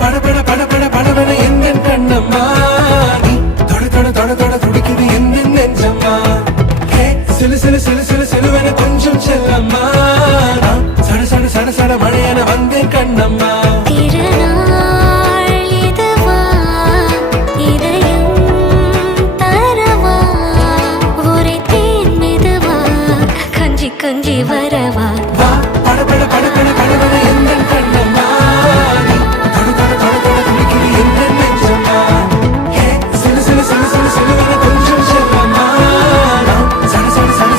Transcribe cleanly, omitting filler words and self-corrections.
படபட படபட படபட எந்த கண்ணம்மா நீ தொட தொட தொட தொட துடிக்குது எந்த நெஞ்சம்மா சிலு சிலு சிலு சிலு சிலுவென கொஞ்சம் செல்லம்மா சட சட சட சட மழையென வந்தேன் கண்ணம்மா